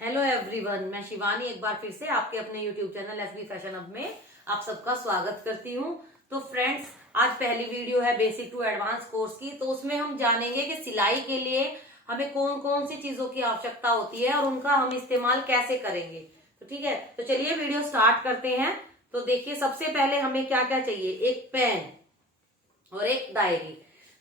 Hello everyone, मैं शिवानी एक बार फिर से आपके अपने YouTube channel SB fashion hub में आप सबका स्वागत करती हूँ। तो फ्रेंड्स, आज पहली वीडियो है बेसिक टू एडवांस कोर्स की। तो उसमें हम जानेंगे कि सिलाई के लिए हमें कौन कौन सी चीजों की आवश्यकता होती है और उनका हम इस्तेमाल कैसे करेंगे। तो ठीक है, तो चलिए वीडियो स्टार्ट करते हैं। तो देखिए, सबसे पहले हमें क्या क्या चाहिए। एक पेन और एक डायरी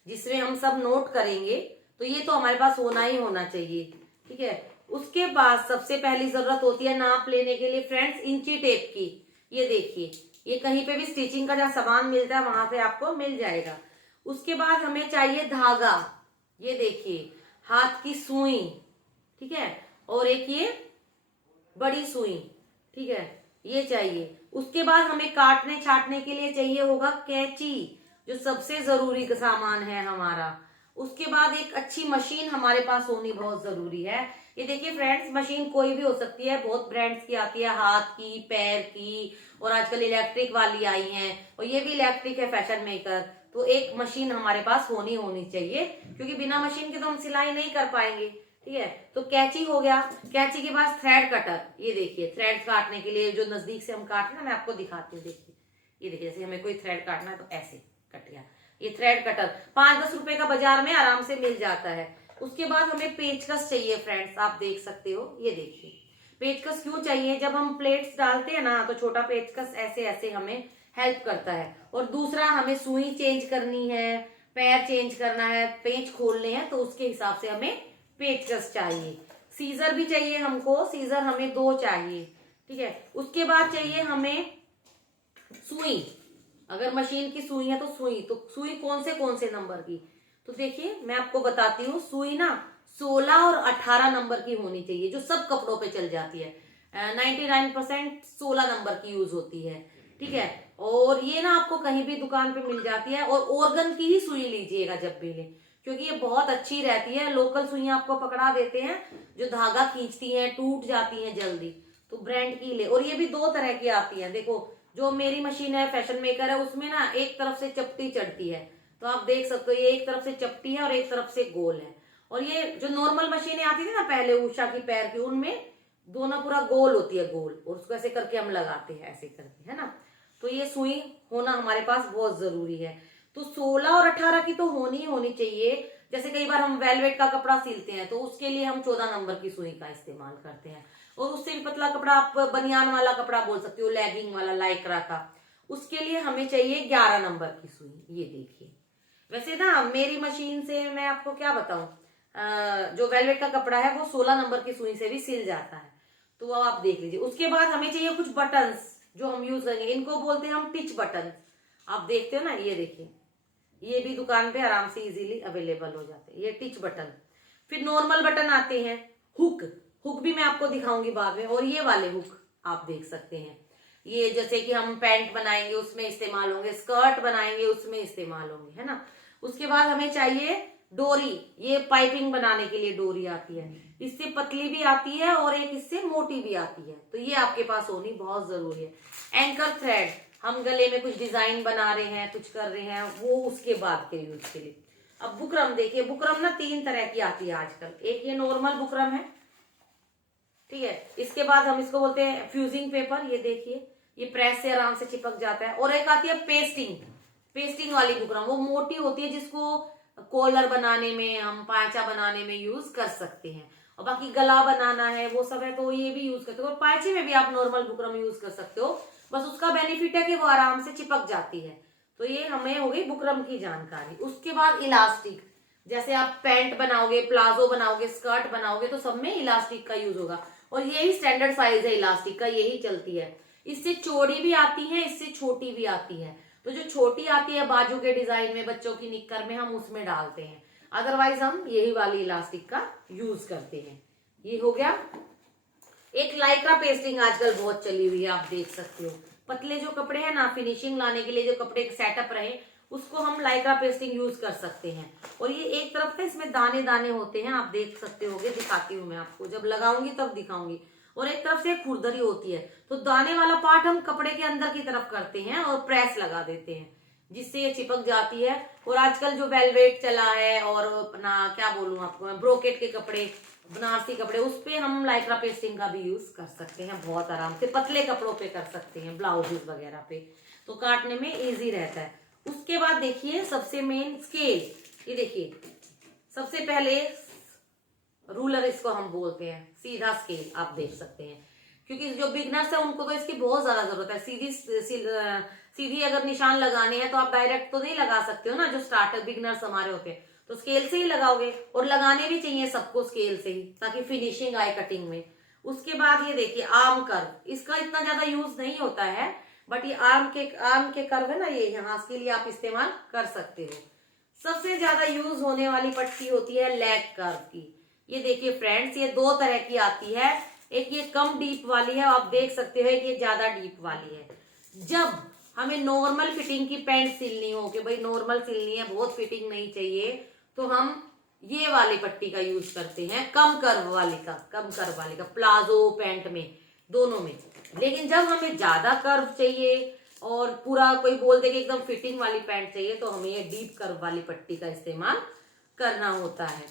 जिसमें हम सब नोट करेंगे। तो ये तो हमारे पास होना ही होना चाहिए। ठीक है, उसके बाद सबसे पहली जरूरत होती है नाप लेने के लिए फ्रेंड्स, इंची टेप की। ये देखिए, ये कहीं पे भी स्टिचिंग का जहाँ सामान मिलता है वहां पे आपको मिल जाएगा। उसके बाद हमें चाहिए धागा। ये देखिए, हाथ की सुई। ठीक है, और एक ये बड़ी सुई। ठीक है, ये चाहिए। उसके बाद हमें काटने छाटने के लिए चाहिए होगा कैंची, जो सबसे जरूरी का सामान है हमारा। उसके बाद एक अच्छी मशीन हमारे पास होनी बहुत जरूरी है। ये देखिए फ्रेंड्स, मशीन कोई भी हो सकती है, बहुत ब्रांड्स की आती है, हाथ की, पैर की, और आजकल इलेक्ट्रिक वाली आई हैं, और ये भी इलेक्ट्रिक है फैशन मेकर। तो एक मशीन हमारे पास होनी होनी चाहिए, क्योंकि बिना मशीन के तो हम सिलाई नहीं कर पाएंगे। ठीक है, तो कैंची हो गया। कैंची के बाद थ्रेड कटर। ये देखिए, थ्रेड काटने के लिए जो नजदीक से हम काटते हैं, मैं आपको दिखाती हूँ। देखिए, ये देखिए, जैसे हमें कोई थ्रेड काटना है तो ऐसे कट गया। ये थ्रेड कटर 5-10 रुपए का बाजार में आराम से मिल जाता है। उसके बाद हमें पेचकस चाहिए फ्रेंड्स, आप देख सकते हो। ये देखिए, पेचकस क्यों चाहिए, जब हम प्लेट्स डालते हैं ना, तो छोटा पेचकस ऐसे ऐसे हमें हेल्प करता है। और दूसरा, हमें सुई चेंज करनी है, पैर चेंज करना है, पेच खोलने हैं, तो उसके हिसाब से हमें पेचकस चाहिए। सीजर भी चाहिए हमको, सीजर हमें 2 चाहिए। ठीक है, उसके बाद चाहिए हमें सुई। अगर मशीन की सुई है तो सुई, तो सुई कौन से नंबर की। तो देखिए, मैं आपको बताती हूँ। सुई ना 16 और 18 नंबर की होनी चाहिए, जो सब कपड़ों पे चल जाती है। 99% 16 नंबर की यूज होती है। ठीक है, और ये ना आपको कहीं भी दुकान पे मिल जाती है। और ऑर्गन की ही सुई लीजिएगा जब भी ले, क्योंकि ये बहुत अच्छी रहती है। लोकल सुइयां आपको पकड़ा देते हैं, जो धागा खींचती हैं, टूट जाती हैं जल्दी। तो ब्रांड की ले। और ये भी 2 तरह की आती है। देखो, जो मेरी मशीन है फैशन मेकर है, उसमें ना एक तरफ से चपटी चढ़ती है, तो आप देख सकते हो, ये एक तरफ से चपटी है और एक तरफ से गोल है। और ये जो नॉर्मल मशीनें आती थी ना पहले, उषा की पैर की, उनमें दोनों पूरा गोल होती है, गोल, और उसको ऐसे करके हम लगाते हैं, ऐसे करके, है ना। तो ये सुई होना हमारे पास बहुत जरूरी है। तो 16 और 18 की तो होनी ही होनी चाहिए। जैसे कई बार हम वेलवेट का कपड़ा सिलते हैं, तो उसके लिए हम 14 नंबर की सुई का इस्तेमाल करते हैं। और उससे भी पतला कपड़ा, आप बनियान वाला कपड़ा बोल सकते हो, लेगिंग वाला, लाइक्रा का, उसके लिए हमें चाहिए 11 नंबर की सुई। ये देखिए, वैसे ना मेरी मशीन से मैं आपको क्या बताऊं, जो वेलवेट का कपड़ा है वो 16 नंबर की सुई से भी सिल जाता है। तो वो आप देख लीजिए। उसके बाद हमें चाहिए कुछ बटन्स जो हम यूज करेंगे, इनको बोलते हैं हम टिच बटन। आप देखते हो ना, ये देखिए, ये भी दुकान पे आराम से इजीली अवेलेबल हो जाते हैं, ये टिच बटन। फिर नॉर्मल बटन आते हैं। हुक, हुक भी मैं आपको दिखाऊंगी बाद में। और ये वाले हुक आप देख सकते हैं, ये जैसे कि हम पैंट बनाएंगे उसमें इस्तेमाल होंगे, स्कर्ट बनाएंगे उसमें इस्तेमाल होंगे, है ना। उसके बाद हमें चाहिए डोरी। ये पाइपिंग बनाने के लिए डोरी आती है, इससे पतली भी आती है और एक इससे मोटी भी आती है। तो ये आपके पास होनी बहुत जरूरी है। एंकर थ्रेड, हम गले में कुछ डिजाइन बना रहे हैं, कुछ कर रहे हैं, वो उसके बाद के यूज के लिए। अब बुकरम देखिए, बुकरम ना 3 तरह की आती है आजकल। एक ये नॉर्मल बुकरम है, ठीक है। इसके बाद हम इसको बोलते हैं फ्यूजिंग पेपर। ये देखिए, ये प्रेस से आराम से चिपक जाता है। और एक आती है पेस्टिंग, पेस्टिंग वाली बुकरम, वो मोटी होती है, जिसको कॉलर बनाने में, हम पायचा बनाने में यूज कर सकते हैं। और बाकी गला बनाना है वो सब है, तो ये भी यूज करते हो। और पायचे में भी आप नॉर्मल बुकरम यूज कर सकते हो, बस उसका बेनिफिट है कि वो आराम से चिपक जाती है। तो ये हमें हो गई बुकरम की जानकारी। उसके बाद इलास्टिक, जैसे आप पैंट बनाओगे, प्लाजो बनाओगे, स्कर्ट बनाओगे, तो सब में इलास्टिक का यूज होगा। और यही स्टैंडर्ड साइज है इलास्टिक का, यही चलती है। इससे चौड़ी भी आती है, इससे छोटी भी आती है। तो जो छोटी आती है बाजू के डिजाइन में, बच्चों की निक्कर में, हम उसमें डालते हैं। अदरवाइज हम यही वाली इलास्टिक का यूज करते हैं। ये हो गया। एक लाइक्रा पेस्टिंग आजकल बहुत चली हुई है, आप देख सकते हो। पतले जो कपड़े हैं ना, फिनिशिंग लाने के लिए जो कपड़े सेटअप रहे, उसको हम लाइक्रा पेस्टिंग यूज कर सकते हैं। और ये एक तरफ से इसमें दाने दाने होते हैं, आप देख सकते होगे, दिखाती हूँ मैं आपको, जब लगाऊंगी तब दिखाऊंगी। और एक तरफ से खुरदरी होती है, तो दाने वाला पार्ट हम कपड़े के अंदर की तरफ करते हैं और प्रेस लगा देते हैं, जिससे ये चिपक जाती है। और आजकल जो वेलवेट चला है, और अपना क्या बोलूं आपको, ब्रोकेट के कपड़े, बनारसी कपड़े, उस पे हम लाइक्रा पेस्टिंग का भी यूज कर सकते हैं बहुत आराम से, पतले कपड़ों पे कर सकते हैं, ब्लाउजेस वगैरह पे, तो काटने में इजी रहता है। उसके बाद देखिए सबसे मेन स्केल, ये देखिए सबसे पहले रूलर इसको हम बोलते हैं, सीधा स्केल आप देख सकते हैं, क्योंकि जो बिगनर्स है उनको तो इसकी बहुत ज्यादा जरूरत है। सीधी अगर निशान लगाने हैं तो आप डायरेक्ट तो नहीं लगा सकते हो ना, जो स्टार्टर बिगनर्स हमारे होते हैं तो स्केल से ही लगाओगे, और लगाने भी चाहिए सबको स्केल से ही, ताकि फिनिशिंग आए कटिंग में। उसके बाद ये देखिए आर्म कर्व, इसका इतना ज्यादा यूज नहीं होता है, बट ये आर्म के कर्व है ना, ये यहाँ के लिए आप इस्तेमाल कर सकते हो। सबसे ज्यादा यूज होने वाली पट्टी होती है लेग कर्व की। ये देखिए फ्रेंड्स, ये दो तरह की आती है, एक ये कम डीप वाली है, आप देख सकते हो, एक ये ज्यादा डीप वाली है। जब हमें नॉर्मल फिटिंग की पैंट सिलनी हो, कि भाई नॉर्मल सिलनी है, बहुत फिटिंग नहीं चाहिए, तो हम ये वाली पट्टी का यूज करते हैं, कम कर्व वाली का प्लाजो पैंट में, दोनों में। लेकिन जब हमें ज्यादा कर्व चाहिए और पूरा कोई बोल दे कि एकदम फिटिंग वाली पैंट चाहिए, तो हमें ये डीप कर्व वाली पट्टी का इस्तेमाल करना होता है।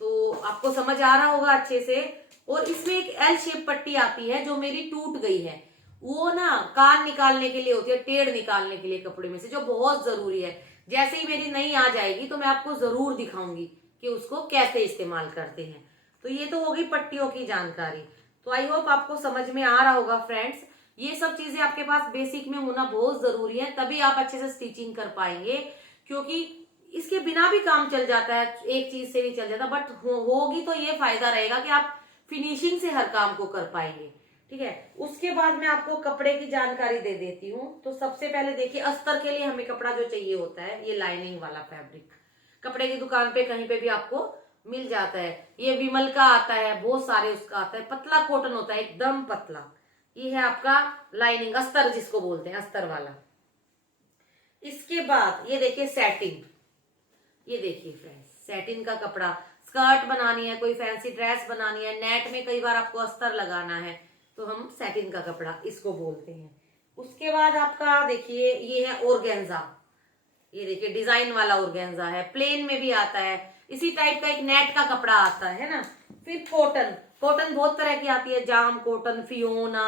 तो आपको समझ आ रहा होगा अच्छे से। और इसमें एक एल शेप पट्टी आती है जो मेरी टूट गई है, वो ना कान निकालने के लिए होती है, टेढ़ निकालने के लिए कपड़े में से, जो बहुत जरूरी है। जैसे ही मेरी नई आ जाएगी तो मैं आपको जरूर दिखाऊंगी कि उसको कैसे इस्तेमाल करते हैं। तो ये तो होगी पट्टियों की जानकारी। तो आई होप आपको समझ में आ रहा होगा फ्रेंड्स। ये सब चीजें आपके पास बेसिक में होना बहुत जरूरी है, तभी आप अच्छे से स्टिचिंग कर पाएंगे, क्योंकि इसके बिना भी काम चल जाता है, एक चीज से भी चल जाता है, बट होगी तो ये फायदा रहेगा कि आप फिनिशिंग से हर काम को कर पाएंगे। ठीक है, उसके बाद मैं आपको कपड़े की जानकारी दे देती हूँ। तो सबसे पहले देखिए, अस्तर के लिए हमें कपड़ा जो चाहिए होता है, ये लाइनिंग वाला फैब्रिक कपड़े की दुकान पे कहीं पे भी आपको मिल जाता है। ये विमल का आता है, बहुत सारे उसका आता है, पतला कॉटन होता है, एकदम पतला। ये है आपका लाइनिंग, अस्तर जिसको बोलते हैं, अस्तर वाला। इसके बाद ये देखिए सैटिन, ये देखिए फ्रेंड्स, सैटिन का कपड़ा, स्कर्ट बनानी है, कोई फैंसी ड्रेस बनानी है, नेट में कई बार आपको अस्तर लगाना है, तो हम सैटिन का कपड़ा इसको बोलते हैं। उसके बाद आपका देखिए ये है ऑर्गेन्जा, ये देखिए डिजाइन वाला ऑर्गेन्जा है, प्लेन में भी आता है, इसी टाइप का एक नेट का कपड़ा आता है ना। फिर कॉटन, कॉटन बहुत तरह की आती है, जाम कॉटन, फियोना,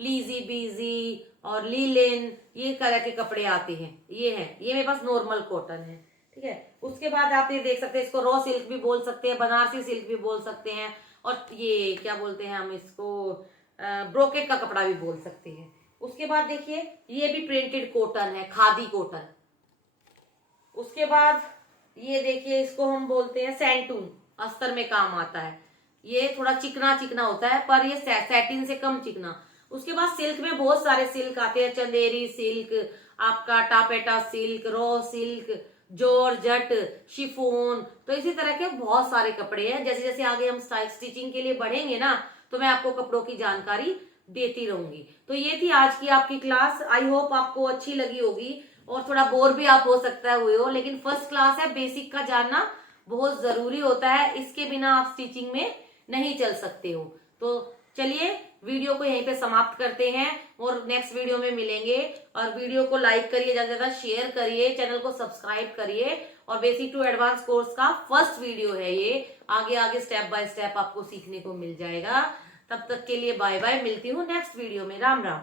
लीजी बीजी और लीलेन, ये तरह के कपड़े आते हैं। ये है, ये मेरे पास नॉर्मल कॉटन है। ठीक है, उसके बाद आप ये देख सकते हैं, इसको रॉ सिल्क भी बोल सकते हैं, बनारसी सिल्क भी बोल सकते हैं, और ये क्या बोलते हैं हम इसको, ब्रोकेट का कपड़ा भी बोल सकते हैं। उसके बाद देखिए ये भी प्रिंटेड कॉटन है, खादी कॉटन। उसके बाद ये देखिए, इसको हम बोलते हैं सैंटून, अस्तर में काम आता है, ये थोड़ा चिकना चिकना होता है, पर ये सैटिन से कम चिकना। उसके बाद सिल्क में बहुत सारे सिल्क आते हैं, चंदेरी सिल्क, आपका taffeta silk, raw silk, georgette, chiffon, तो इसी तरह के बहुत सारे कपड़े हैं। जैसे जैसे आगे हम स्टिचिंग के लिए बढ़ेंगे ना, तो मैं आपको कपड़ों की जानकारी देती रहूंगी। तो ये थी आज की आपकी क्लास, आई होप आपको अच्छी लगी होगी, और थोड़ा बोर भी आप हो सकता है हुए हो, लेकिन फर्स्ट क्लास है, बेसिक का जानना बहुत जरूरी होता है, इसके बिना आप स्टिचिंग में नहीं चल सकते हो। तो चलिए वीडियो को यहीं पे समाप्त करते हैं, और नेक्स्ट वीडियो में मिलेंगे। और वीडियो को लाइक करिए, ज्यादा से ज्यादा शेयर करिए, चैनल को सब्सक्राइब करिए, और बेसिक टू एडवांस कोर्स का फर्स्ट वीडियो है ये, आगे आगे स्टेप बाय स्टेप आपको सीखने को मिल जाएगा। तब तक के लिए बाय बाय, मिलती हूँ नेक्स्ट वीडियो में, राम राम।